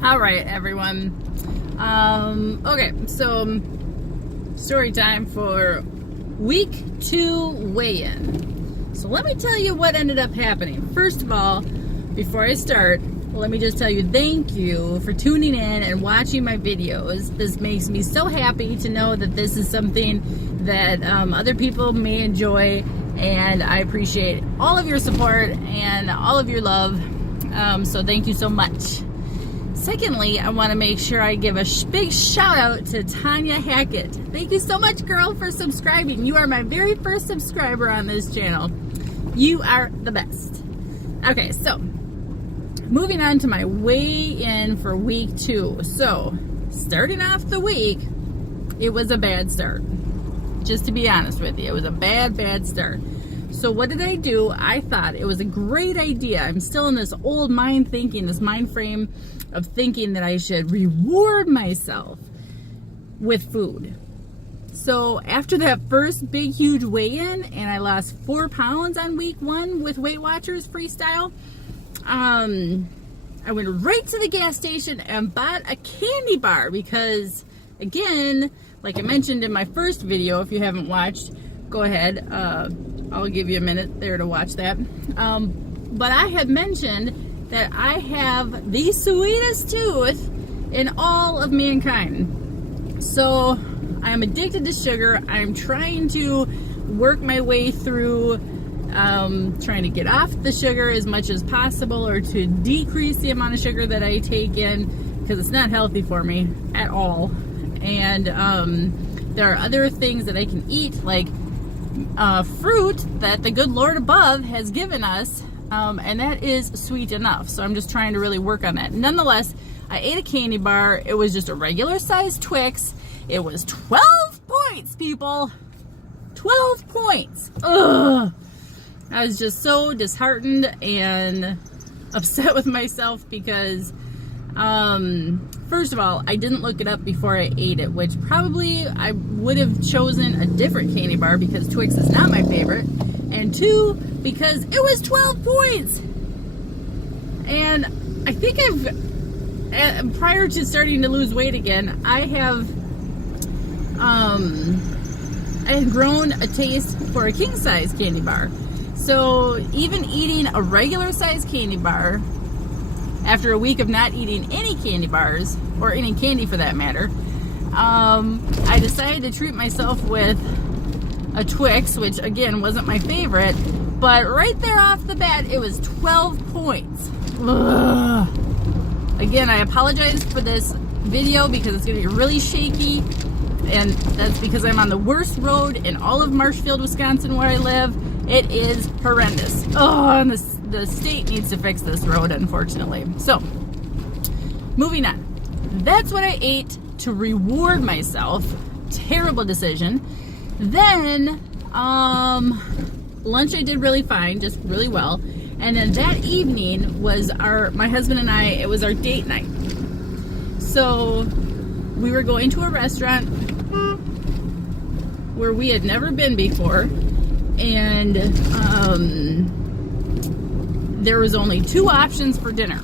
All right, everyone. Okay, so story time for week 2 weigh-in. So let me tell you what ended up happening. First of all, before I start, let me just tell you thank you for tuning in and watching my videos. This makes me so happy to know that this is something that other people may enjoy, and I appreciate all of your support and all of your love. So thank you so much. Secondly, I want to make sure I give a big shout out to Tanya Hackett. Thank you so much, girl, for subscribing. You are my very first subscriber on this channel. You are the best. Okay, so moving on to my weigh-in for week 2. So starting off the week, it was a bad start. Just to be honest with you, it was a bad start. So what did I do? I thought it was a great idea. I'm still in this old mind thinking, this mind frame of thinking that I should reward myself with food. So after that first big huge weigh-in, and I lost 4 pounds on week 1 with Weight Watchers Freestyle, I went right to the gas station and bought a candy bar because, again, like I mentioned in my first video, if you haven't watched, go ahead. I'll give you a minute there to watch that. But I had mentioned that I have the sweetest tooth in all of mankind. So I'm addicted to sugar. I'm trying to work my way through trying to get off the sugar as much as possible, or to decrease the amount of sugar that I take in, because it's not healthy for me at all. And there are other things that I can eat, like fruit that the good Lord above has given us, and that is sweet enough. So I'm just trying to really work on that. Nonetheless, I ate a candy bar. It was just a regular size Twix. It was 12 points, people. 12 points. Ugh. I was just so disheartened and upset with myself because first of all, I didn't look it up before I ate it, which probably I would have chosen a different candy bar because Twix is not my favorite. And 2, because it was 12 points. And I think prior to starting to lose weight again, I had grown a taste for a king size candy bar. So even eating a regular size candy bar, after a week of not eating any candy bars, or any candy for that matter, I decided to treat myself with a Twix, which again wasn't my favorite, but right there off the bat, it was 12 points. Ugh. Again, I apologize for this video because it's going to be really shaky, and that's because I'm on the worst road in all of Marshfield, Wisconsin, where I live. It is horrendous. Oh, and the state needs to fix this road, unfortunately. So, moving on. That's what I ate to reward myself. Terrible decision. Then, lunch I did really fine, just really well. And then that evening was my husband and I, it was our date night. So, we were going to a restaurant where we had never been before. And there was only 2 options for dinner.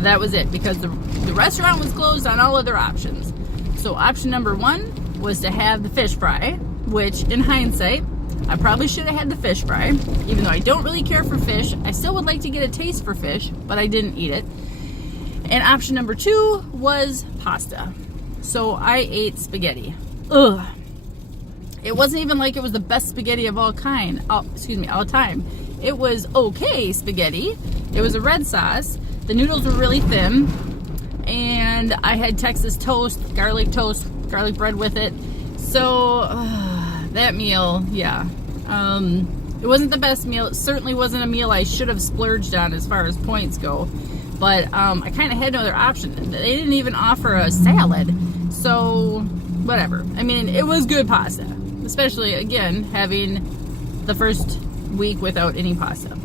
That was it, because the restaurant was closed on all other options. So option number 1 was to have the fish fry, which in hindsight, I probably should have had the fish fry. Even though I don't really care for fish, I still would like to get a taste for fish, but I didn't eat it. And option number 2 was pasta. So I ate spaghetti. Ugh. It wasn't even like it was the best spaghetti of all time. It was okay spaghetti. It was a red sauce. The noodles were really thin. And I had Texas toast, garlic bread with it. So, that meal, yeah. It wasn't the best meal. It certainly wasn't a meal I should have splurged on as far as points go. But I kind of had no other option. They didn't even offer a salad. So, whatever. I mean, it was good pasta. Especially, again, having the first week without any pasta.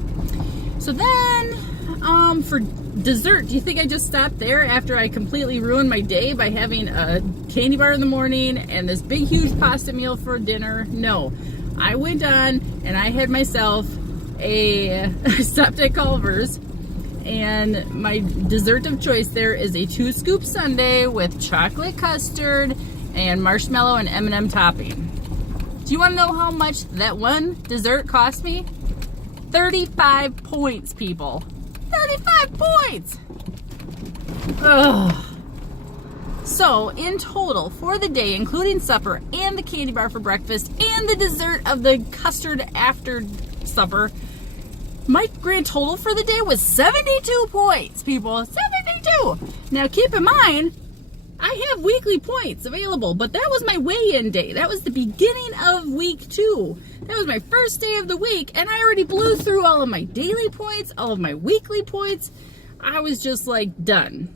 So then, for dessert, do you think I just stopped there after I completely ruined my day by having a candy bar in the morning and this big, huge pasta meal for dinner? No. I went on and I had myself I stopped at Culver's And my dessert of choice there is a 2-scoop sundae with chocolate custard and marshmallow and M&M topping. Do you want to know how much that one dessert cost me? 35 points, people. 35 points! Ugh. So, in total, for the day, including supper and the candy bar for breakfast and the dessert of the custard after supper, my grand total for the day was 72 points, people. 72! Now, keep in mind, I have weekly points available, but that was my weigh-in day. That was the beginning of week 2. That was my first day of the week, and I already blew through all of my daily points, all of my weekly points. I was just like done.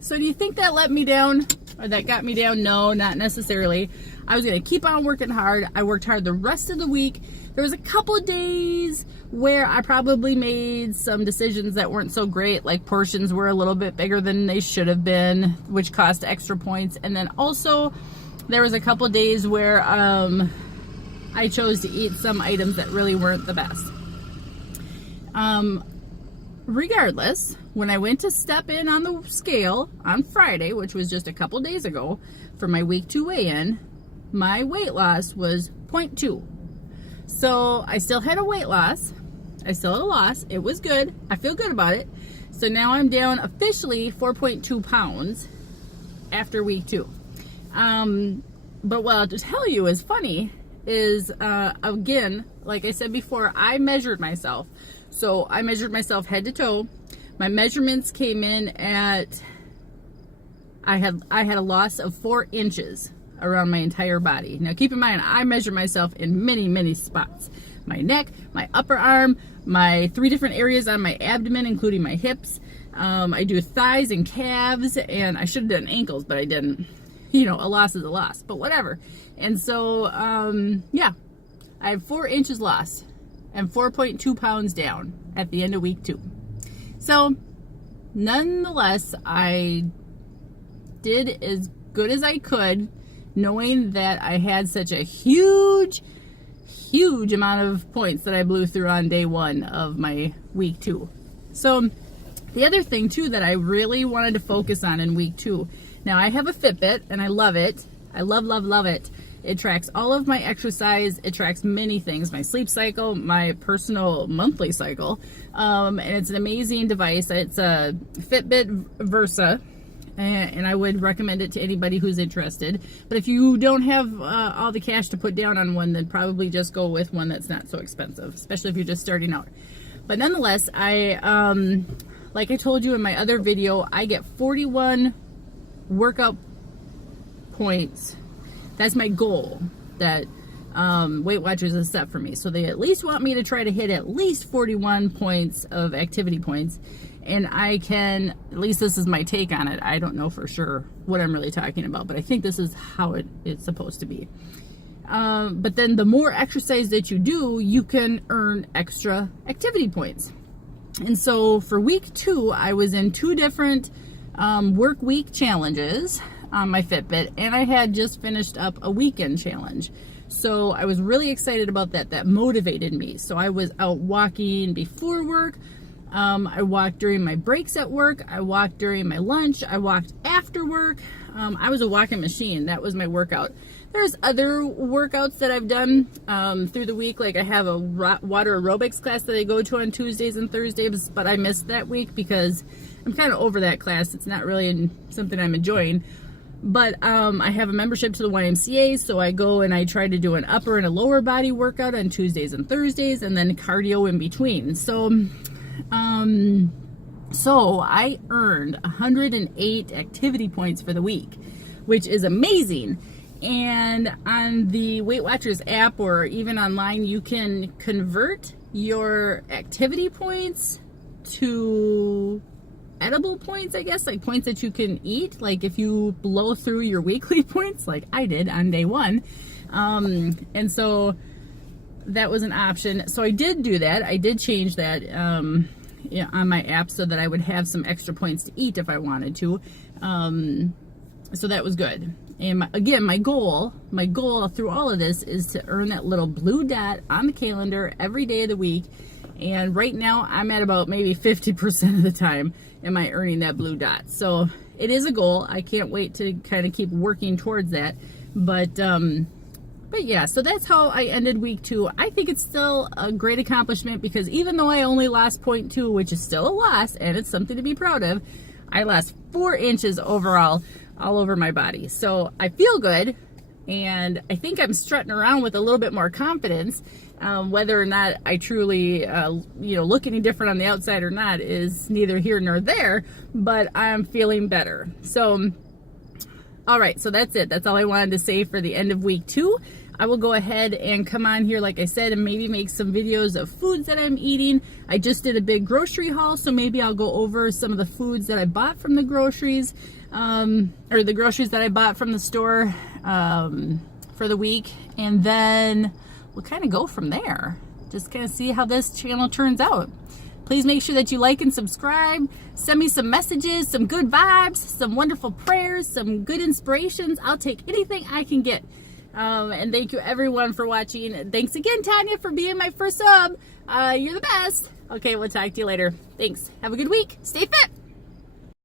So do you think that let me down, or that got me down? No, not necessarily. I was going to keep on working hard. I worked hard the rest of the week. There was a couple of days where I probably made some decisions that weren't so great, like portions were a little bit bigger than they should have been, which cost extra points. And then also there was a couple of days where I chose to eat some items that really weren't the best. Regardless, when I went to step in on the scale on Friday, which was just a couple days ago, for my week 2 weigh-in, my weight loss was 0.2. So I still had a weight loss. I still had a loss. It was good. I feel good about it. So now I'm down officially 4.2 pounds after week 2. But what I'll just tell you is funny is, again, like I said before, I measured myself. So I measured myself head to toe. My measurements came in at, I had a loss of 4 inches around my entire body. Now keep in mind, I measure myself in many, many spots. My neck, my upper arm, my 3 different areas on my abdomen, including my hips. I do thighs and calves, and I should have done ankles, but I didn't. You know, a loss is a loss, but whatever. And so, yeah, I have 4 inches lost and 4.2 pounds down at the end of week 2. So, nonetheless, I did as good as I could, knowing that I had such a huge amount of points that I blew through on day 1 of my week 2. So, the other thing too that I really wanted to focus on in week 2. Now I have a Fitbit and I love it. I love it. It tracks all of my exercise. It tracks many things, my sleep cycle, my personal monthly cycle. And it's an amazing device. It's a Fitbit Versa. And I would recommend it to anybody who's interested. But if you don't have all the cash to put down on one, then probably just go with one that's not so expensive, especially if you're just starting out. But nonetheless, like I told you in my other video, I get 41 workout points. That's my goal that Weight Watchers has set for me. So they at least want me to try to hit at least 41 points of activity points. And I can, at least this is my take on it. I don't know for sure what I'm really talking about, but I think this is how it's supposed to be. But then the more exercise that you do, you can earn extra activity points. And so for week 2, I was in 2 different work week challenges on my Fitbit, and I had just finished up a weekend challenge. So I was really excited about that. That motivated me. So I was out walking before work. I walked during my breaks at work. I walked during my lunch. I walked after work. I was a walking machine. That was my workout. There's other workouts that I've done through the week. Like I have a water aerobics class that I go to on Tuesdays and Thursdays, but I missed that week because I'm kind of over that class. It's not really something I'm enjoying. But I have a membership to the YMCA, so I go and I try to do an upper and a lower body workout on Tuesdays and Thursdays, and then cardio in between. So I earned 108 activity points for the week, which is amazing. And on the Weight Watchers app or even online, you can convert your activity points to edible points, I guess, like points that you can eat. Like if you blow through your weekly points, like I did on day 1. And so that was an option. So I did do that. I did change that on my app so that I would have some extra points to eat if I wanted to. So that was good. And again, my goal through all of this is to earn that little blue dot on the calendar every day of the week And right now I'm at about maybe 50% of the time am I earning that blue dot. So it is a goal. I can't wait to kind of keep working towards that. But yeah, so that's how I ended week 2. I think it's still a great accomplishment because even though I only lost 0.2, which is still a loss and it's something to be proud of, I lost 4 inches overall all over my body. So I feel good, and I think I'm strutting around with a little bit more confidence. Whether or not I truly, look any different on the outside or not is neither here nor there, but I'm feeling better. So, all right, so that's it. That's all I wanted to say for the end of week 2. I will go ahead and come on here, like I said, and maybe make some videos of foods that I'm eating. I just did a big grocery haul, so maybe I'll go over some of the foods that I bought from the groceries, or the groceries that I bought from the store for the week, and then we'll kind of go from there. Just kind of see how this channel turns out. Please make sure that you like and subscribe. Send me some messages, some good vibes, some wonderful prayers, some good inspirations. I'll take anything I can get. And thank you everyone for watching. Thanks again, Tanya, for being my first sub. You're the best. Okay, we'll talk to you later. Thanks. Have a good week. Stay fit.